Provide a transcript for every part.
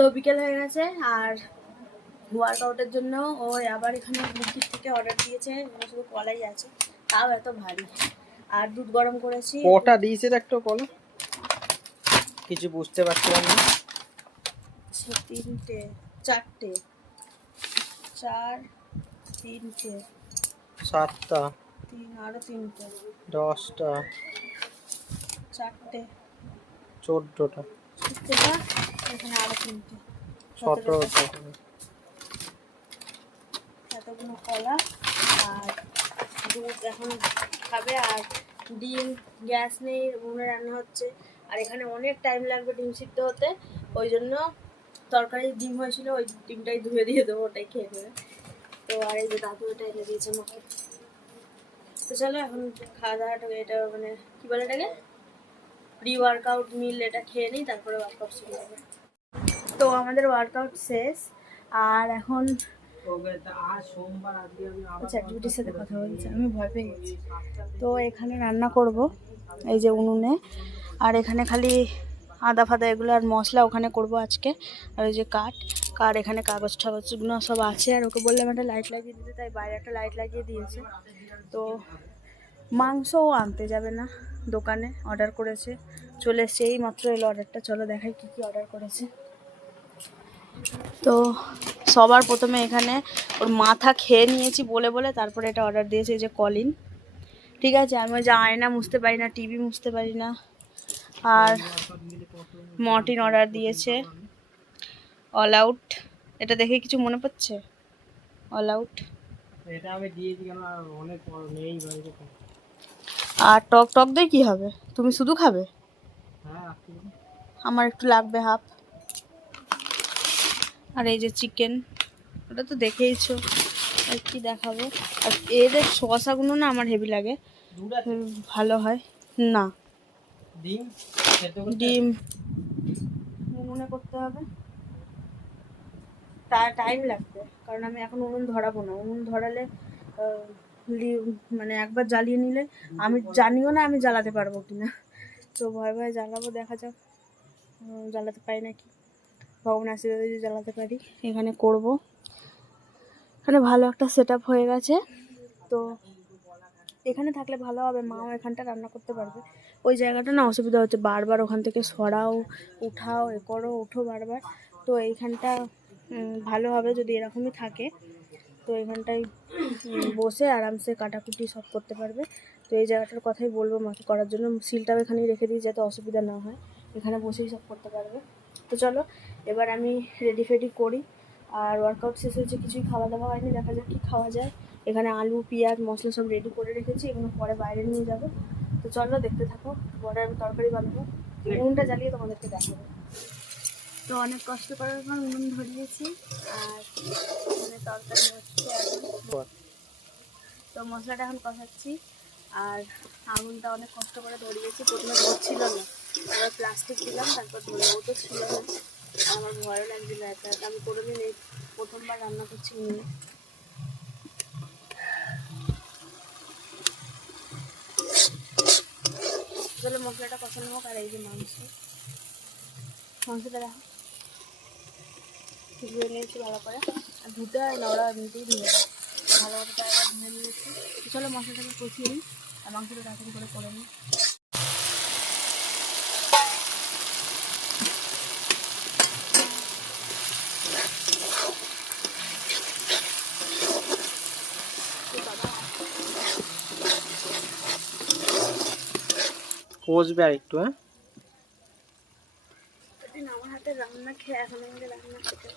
তো বিকেল হয়ে গেছে আর ওয়ার্কআউটের জন্য ওই আবার এখানে মুরগির থেকে অর্ডার দিয়েছে, শুধু কলাই আছে, তাও এত ভারী। আর দুধ গরম করেছি। কটা দিয়েছে একটা বলো, কিছু বুঝতে পারছিলাম না। তিনটে, চারটে, চার, তিনটে, সাতটা, আরো তিনটে, 10টা, চারটে, 14টা, এখানে আরো তিনটে, 17টা। এতগুলো কলা আর দুধ এখন খাবে। আর ডিম, গ্যাস নেই, উনুনে রান্না হচ্ছে। আর এখানে অনেক টাইম লাগবে ডিম সিদ্ধ হতে, ওই জন্য তরকারি ডিম হয়েছিল, ওই ডিমটাই ধুয়ে দিয়ে দেবো, ওটাই খেয়ে নেবে। তো আর এই যে দাদু ওটা এনে দিয়েছে আমাকে। তো চলো এখন খাওয়া দাওয়াটা, এটা মানে কী বলে এটাকে, প্রি ওয়ার্কআউট মিল, এটা খেয়ে নিই, তারপরে ওয়ার্কআউট শুরু হবে। তো আমাদের ওয়ার্কআউট শেষ আর এখন অ্যাক্টিভিটির সাথে কথা বলছি, আমি ভয় পেয়ে গেছি। তো এখানে রান্না করব এই যে উনুনে, আর এখানে খালি আদা ফাদা এগুলো আর মশলা ওখানে করব আজকে। আর ওই যে কাঠ এখানে কাগজ ঠাগজগুলো সব আছে। আর ওকে বললাম একটা লাইট লাগিয়ে দিতে, তাই বাইরে একটা লাইট লাগিয়ে দিয়েছে। তো মাংসও আনতে যাবে না, দোকানে অর্ডার করেছে, চলে এসছে, এই মাত্র এলো অর্ডারটা। চলো দেখাই কী কী অর্ডার করেছে। তো সবার প্রথমে এখানে ওর মাথা খেয়ে নিয়েছি বলে বলে, তারপরে এটা অর্ডার দিয়েছে, এই যে কলিন। ঠিক আছে, আমি ওই যে আয়না মুছতে পারি না, টিভি মুছতে পারি না। আর মর্টিন অর্ডার দিয়েছে অল আউট, এটা দেখে কিছু মনে পড়ছে? অল আউট এটা আমি দিয়েছি কেন, অনেক নেই বাড়িতে। আর টক টক দই কী হবে, তুমি শুধু খাবে? হ্যাঁ, আমার একটু লাগবে হাফ। আর এই যে চিকেন, ওটা তো দেখেইছো, আর কি দেখাবো। আর এদের শসাগুলো না আমার হেভি লাগে, ভালো হয় না। ডিম উনুনে করতে হবে, টাইম লাগবে, কারণ আমি এখন উনুন ধরাবো না। উনুন ধরালে মানে একবার জ্বালিয়ে নিলে আমি জানিও না আমি জ্বালাতে পারবো কিনা। তো ভয় ভয় জ্বালাবো, দেখা যাক জ্বালাতে পারি নাকি, ভগবান আশীর্বাদে যদি জ্বালাতে পারি। এখানে করব, এখানে ভালো একটা সেট আপ হয়ে গেছে। তো এখানে থাকলে ভালো হবে, মাও এখানটা রান্না করতে পারবে। ওই জায়গাটা না অসুবিধা হচ্ছে, বারবার ওখান থেকে সরাও, উঠাও, এ করো, উঠো বারবার। তো এইখানটা ভালো হবে যদি এরকমই থাকে। তো এখানটায় বসে আরামসে কাটাকুটি সব করতে পারবে। তো এই জায়গাটার কথাই বলবো মাকে করার জন্য, সিলটাও এখানেই রেখে দিই যাতে অসুবিধা না হয়, এখানে বসেই সব করতে পারবে। তো চলো এবার আমি রেডি ফেডি করি। আর ওয়ার্কআউট শেষ হয়েছে, কিছুই খাওয়া দাওয়া হয়নি, দেখা যাক কী খাওয়া যায়। এখানে আলু, পেঁয়াজ, মশলা সব রেডি করে রেখেছি, এগুলো পরে বাইরে নিয়ে যাবো। তো চলো দেখতে থাকো, পরে আমি তরকারি বানাবো, উনুনটা জ্বালিয়ে তোমাদেরকে দেখাবো। তো অনেক কষ্ট করার পর উনুন ধরিয়েছি, আর মানে তরকারি হচ্ছে এখন। তো মশলাটা এখন কষাচ্ছি, আর আগুনটা অনেক কষ্ট করে ধরিয়েছি, প্রথমে ধরছিল না, আবার প্লাস্টিক দিলাম, তারপর ধরলো, ও তো ছিল না। আমার ভয়ও লাগছিল, একা একা আমি কোনোদিন এই প্রথমবার রান্না করছি উনুনে। তাহলে মশলাটা কষানো হোক। আর এই যে মাংসটা দেখো ধুয়ে নিয়েছি ভালো করে, আর ধুতে হয় না, ওরা এমনিতেই ধুয়ে দেয়, ভালো করে একবার ধুয়ে নিয়েছি। চলো মশলাটাকে কষিয়ে নিই আর মাংসটা তাড়াতাড়ি করে নিই। কষবে আর একটু। হ্যাঁ, আমার হাতে রান্না খেয়ে এখন আমাকে রান্না খেতে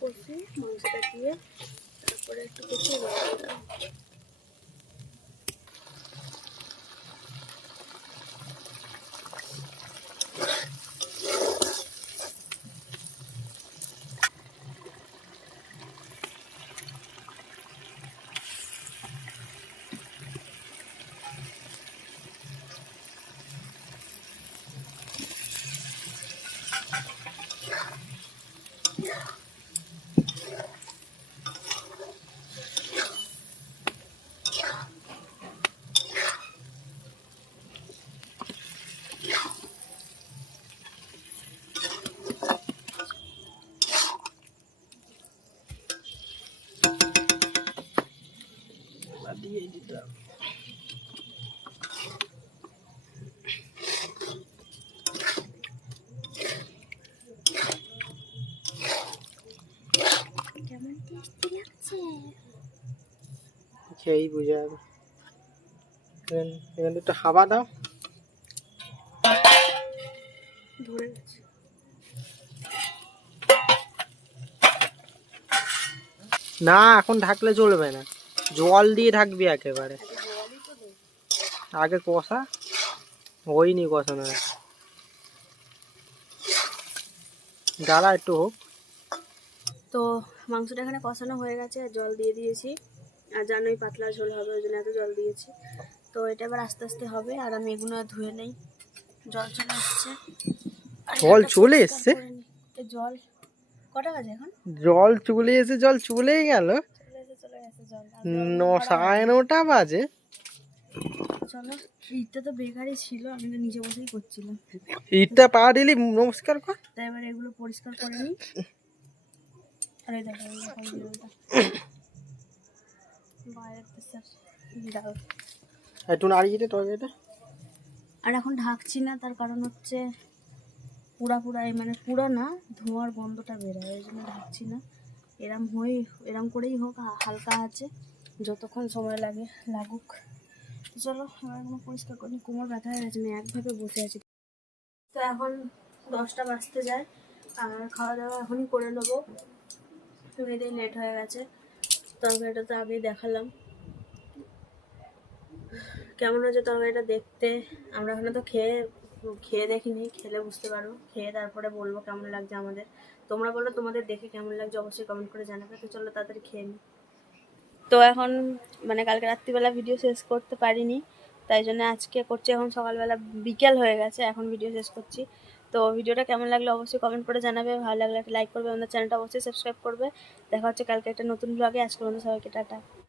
কষি, মাংসটা দিয়ে তারপরে একটু কষিয়ে খেয়েই বুঝে যাবে। এখানে একটু হাওয়া দাও। ধরে গেছে। না এখন ঢাকলে চলবে না, জল দিয়ে ঢাকবি একেবারে। আগে কষা হয়নি, কষানো দাঁড়া একটু হোক। তো মাংসটা এখানে কষানো হয়ে গেছে, জল দিয়ে দিয়েছি। আর জানোই পাতলা ঝোল হবে, ওই জন্য এত জল দিয়েছি। তো এটা এবার আস্তে আস্তে হবে। আর আমি এগুলো ধুয়ে নেই, জল চলে আসছে। জল চলে এসছে? জল কটা বাজে এখন? জল চলে এসে, জল চলেই গেল। চলে গেছে জল। 9:30 বাজে। চলো, ইটটা তো বেকারই ছিল, আমি তো নিজে বসেই করছিলাম। ইটটা পা দিলি, নমস্কার কর। তাই এবার এগুলো পরিষ্কার করে নিই। আরে দেখো বাইরের ডাল। একটু নাড়িয়ে দে তরকারিটা। আর এখন ঢাকছি না, তার কারণ হচ্ছে পুরাই মানে পুরো না, ধোঁয়ার গন্ধটা বেরোয়, ওই জন্য ঢাকছি না। এরম করেই হোক, হালকা আছে, যতক্ষণ সময় লাগে লাগুক। তো চলো এবার এগুলো পরিষ্কার করি। কোমর ব্যথা হয়ে গেছে, আমি একভাবে বসে আছি। তো এখন 10টা বাজতে যায়, আর খাওয়া দাওয়া এখনই করে নেবো। মেয়েদের লেট হয়ে গেছে। তরকারিটা তো আগেই দেখালাম কেমন হয়েছে তরকারিটা দেখতে। আমরা এখানে তো খেয়ে দেখিনি, খেলে বুঝতে পারবো, খেয়ে তারপরে বলবো কেমন লাগছে আমাদের। তোমরা বলো তোমাদের দেখে কেমন লাগছে, অবশ্যই কমেন্ট করে জানাবে। তো চলো তাড়াতাড়ি খেয়ে নিই। তো এখন মানে কালকে রাত্রিবেলা ভিডিও শেষ করতে পারিনি, তাই জন্য আজকে করছি। এখন সকালবেলা বিকেল হয়ে গেছে, এখন ভিডিও শেষ করছি। তো ভিডিওটা কেমন লাগলো অবশ্যই কমেন্ট করে জানাবে। ভালো লাগলে একটা লাইক করবে, আমাদের চ্যানেলটা অবশ্যই সাবস্ক্রাইব করবে। দেখা হচ্ছে কালকে একটা নতুন ব্লগে। আজকের মতো সবাইকে টাটা।